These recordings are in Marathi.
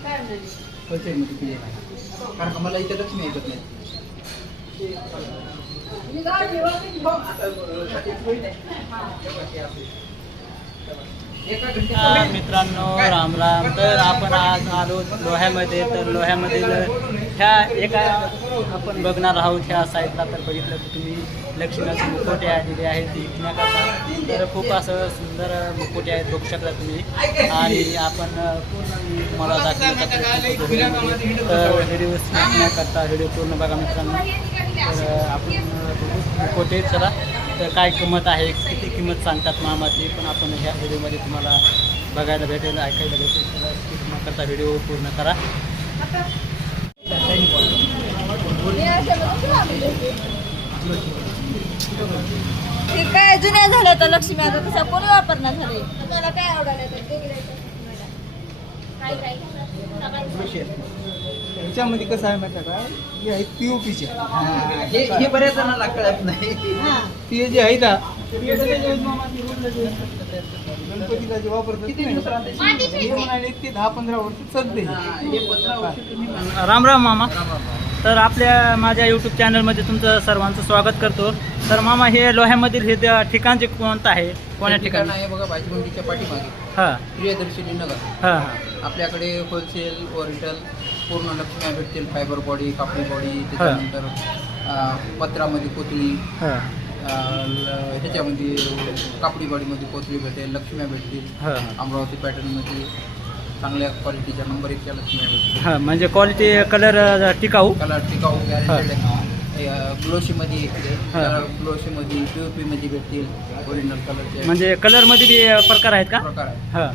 होलसेलमध्ये केली आहे कारण आम्हाला इथं लक्ष्मी ऐकत नाही एका हा, मित्रांनो राम राम. तर आपण आज आलो लोह्यामध्ये. तर लोह्यामध्ये ह्या एका आपण बघणार आहोत ह्या साईडला तर बघितलं की तुम्ही लक्ष्मीचे मुकोटे आलेले आहेत. ते विकण्याकरता तर खूप असं सुंदर मुकोटे आहेत बघू शकता तुम्ही. आणि आपण मला दाखवून तर व्हिडिओ विकण्याकरता व्हिडिओ पूर्ण बघा मित्रांनो. तर आपण मुकोटे चला. तर काय किंमत आहे किती किंमत सांगतात मामा ते पण आपण ह्या व्हिडिओमध्ये तुम्हाला बघायला भेटेल ऐकायला भेटेल. करता व्हिडिओ पूर्ण करा. ते काय जुन्या झाल्या तर लक्ष्मी आता तशा कोणी वापरणार झाले? तुम्हाला काय आवडायला ह्याच्यामध्ये कसं आहे माहिती आहे का? हे आहेत पीओपीचे हा, हे हे बऱ्याच जणांना कळत नाही. ते जे आहेत ना, गणपतीला जे वापरतात? हे म्हणाले ते दहा पंधरा वर्ष चालते. हा, हे. राम राम मामा. तर आपल्या माझ्या यूट्यूब चॅनलमध्ये तुमचं सर्वांचं स्वागत करतो. तर मामा हे लोह्यामधील हे त्या ठिकाणचे कोणतं आहे? कोण्या हे ठिकाण ठिकाणी? आहे बघा भाजीमंडीच्या पाठीमागे. हां. प्रियदर्शिनी नगर हां हां. आपल्याकडे होलसेल ओरिजिनल पूर्ण लक्ष्म्या भेटतील फायबर बॉडी कापडी बॉडी त्याच्यानंतर अं, पत्रामध्ये कोथळी हां. अं, ल- ह्याच्यामध्ये कापडी बॉडीमध्ये कोथळी भेटेल लक्ष्म्या भेटतील हां अमरावती पॅटर्नमध्ये चांगल्या क्वालिटीच्या नंबर एकच्या लक्ष्म्या भेटतील. हां म्हणजे क्वालिटी कलर टिकाऊ. कलर टिकाऊ गॅरेंटेड ग्लोशीमध्ये हा. ग्लोशीमध्ये पी ओ पीमध्ये भेटतील ओरिजिनल कलरचे म्हणजे कलरमध्ये बी प्रकार आहेत का? प्रकार आहेत. हां.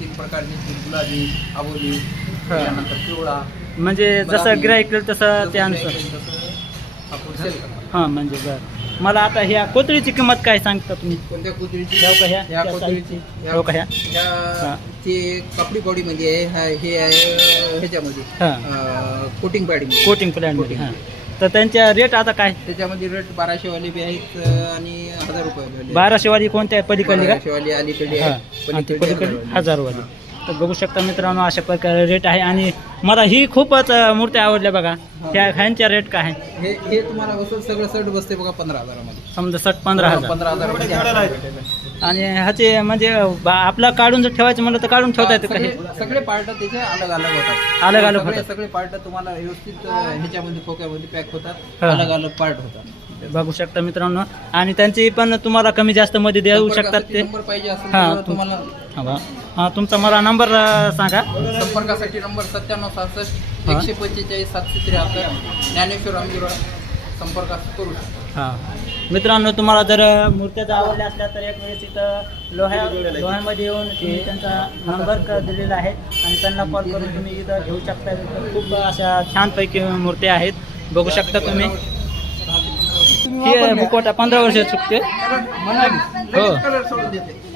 तीन प्रकारचे गुलाबी आबोली हा. त्यानंतर पिवळा. म्हणजे जसं येईल तसं ते अनुसार. तसं आपण सेल करतो हां म्हणजे बरं. मला आता ह्या कोथळीची किंमत काय सांगता तुम्ही? कोणत्या ह्या का ह्या? ह्या त्या कुत्रीची साईजची? हो का ह्या? ह्या हा. ते कपडी बॉडीमध्ये आहे. हा- हे आहे ह्याच्यामध्ये. हां. कोटिंग पॅडिंग कोटिंग प्लॅनमध्ये हां. तर त्यांच्या रेट आता काय? त्याच्यामध्ये रेट बाराशे वाली बी आहेत आणि हजार रुपये वाली. बाराशेवाली कोणत्या आहे? पलीकडली का? बाराशे वाली अलीकडे हां. आहे आणि पलीकडे वाली. हजारवाली. तर बघू शकता मित्रांनो अशा प्रकारे रेट आहे. आणि मला ही खूपच मूर्त्या आवडल्या बघा. त्या ह्यांच्या रेट काय? आहे हे हे तुम्हाला बसून सगळं सेट बसते बघा पंधरा हजारामध्ये. समजा सट पंधरा हजार. पंधरा हजार आणि ह्याचे म्हणजे बा- आपला काढून जर ठेवायचं म्हणलं तर काढून ठेवता येतं काही सगळे सगळे पार्ट त्याचे अलग अलग होतात. अलग अलग सगळे होतात. सगळे पार्ट तुम्हाला व्यवस्थित अं, ह्याच्यामध्ये खोक्यामध्ये पॅक होतात. हा. अलग अलग पार्ट होतात. बघू शकता मित्रांनो. आणि त्यांची पण तुम्हाला कमी जास्त मध्ये देऊ शकतात ते नंबर पाहिजे असेल हा, तर तुम- तुम्हाला हा. हा तुमचा मला नंबर अं, सांगा. संपर्कासाठी नंबर सत्त्याण्णव सहासष्ट. एकशे पंचेचाळीस सातशे त्र्याहत्तर ज्ञानेश्वर अंजुरा संपर्क करू शकता. हां. मित्रांनो तुम्हाला जर मूर्त्या आवडल्या असल्या तर एक वेळेस इथं लोह्या लोह्यामध्ये येऊन तुम्ही त्यांचा नंबर क- दिलेला आहे. आणि त्यांना कॉल करून तुम्ही इथं घेऊ शकता. इथं खूप अशा छानपैकी मूर्त्या आहेत. बघू शकता तुम्ही. तुम्ही ही पंधरा वर्ष चुकते. हो. लगेच कलर सोडून देते.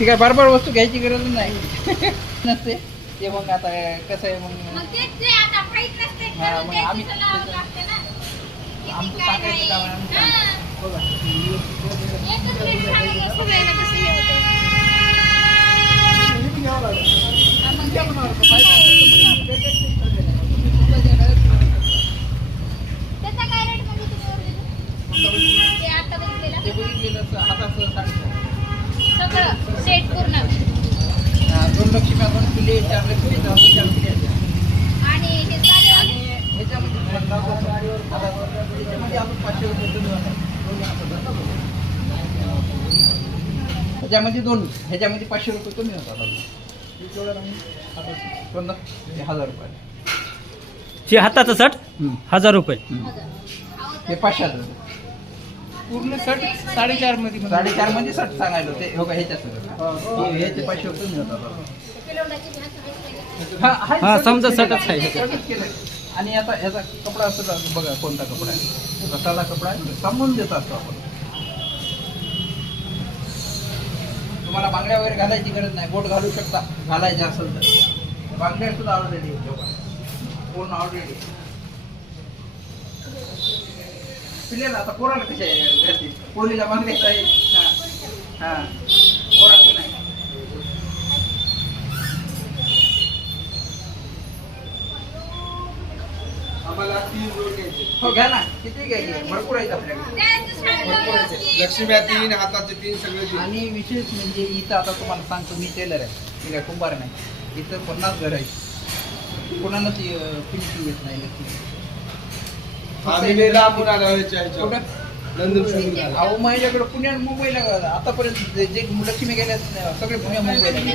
ती काय बार बार वस्तू घ्यायची गरज नाही. नसते. ते मग आता कसं आहे मग? हा, मग आम्ही- आमचं सांगायचं. काम आहे, आम्ही. बघा. घ्यावं लागेल त्याचा काय रेट म्हणजे तुम्ही वर दिलं? ते आता बघितलेलं? ते बघितलेलं असं हाताचं साडेचार. सगळं सेट पूर्ण हा, दोन लक्ष्मी दोन किले चार लक्ष्मी चार चार किले आहेत. आणि हे साधे आणि ह्याच्यामध्ये पन्नास रुपये, हजार पाचशे रुपये. ह्याच्यामध्ये दोन ह्याच्यामध्ये पाचशे रुपये कमी होतात? हे हजार रुपये. हे हाताचं सट? हजार रुपये. हे पाचशे हजार पूर्ण शर्ट साडेचारमध्ये. साडेचारमध्ये सट सांगायला ते हो का? ह्याच्या ह्याचे पाचशे रुपये भाजी हा, हा, समजा. सगळंच आहे. ह्याच्यात. आणि आता ह्याचा कपडा असतो बघा कोणता कपडा आहे? साधा कपडा आहे सांगून देत असतो आपण. तुम्हाला बांगड्या वगैरे घालायची गरज नाही बोट घालू शकता घालायचे असेल तर. बांगड्या सुद्धा ऑलरेडी पूर्ण ऑलरेडी पिल्लेला आता पोराला कशा आहे पोरीला बांगड्याच आहे. हा हा पोराचं नाही आम्हाला तीन जोड घ्यायचे. हो घ्या ना. किती घ्यायचे? भरपूर आहेत आपल्याकडे. भरपूर आहेत. लक्ष्म्या तीन हाताचे तीन सगळे तीन आणि विशेष म्हणजे इथं आता तुम्हाला सांगतो मी टेलर आहे. मी काय कुंभार नाही. इथं पन्नास घर आहेत. कोणालाच फिनिशिंग येत नाही नक्की. आम्ही लय लांबून आलो. कुठं? अहो माझ्याकडे पुण्यात मुंबईला आतापर्यंत जे जे लक्ष्मी गेल्या सगळे पुण्या मुंबईला गेले.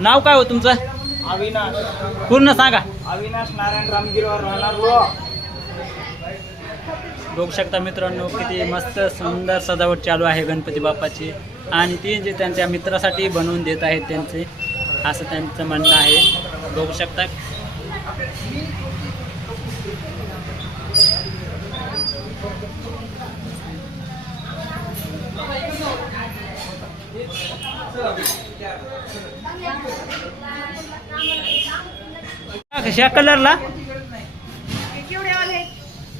नाव काय हो तुमचं? अविनाश. पूर्ण सांगा. अविनाश नारायण रामगिरीवर राहणार लो बघू शकता मित्रांनो किती मस्त सुंदर सजावट चालू आहे गणपती बाप्पाची. आणि ती जे त्यांच्या मित्रासाठी बनवून देत आहेत त्यांचे असं त्यांचं म्हणणं आहे. बघू शकता. कशा कलरला नाही त्याला तेच पुढे आहे तुमचा. ते सुद्धा आहे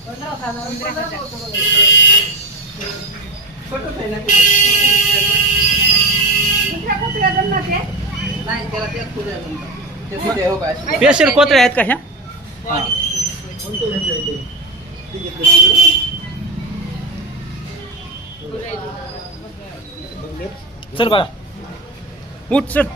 हो का अशी. स्पेशल कोत्रे आहेत का ह्या? चल बघा उठ चल.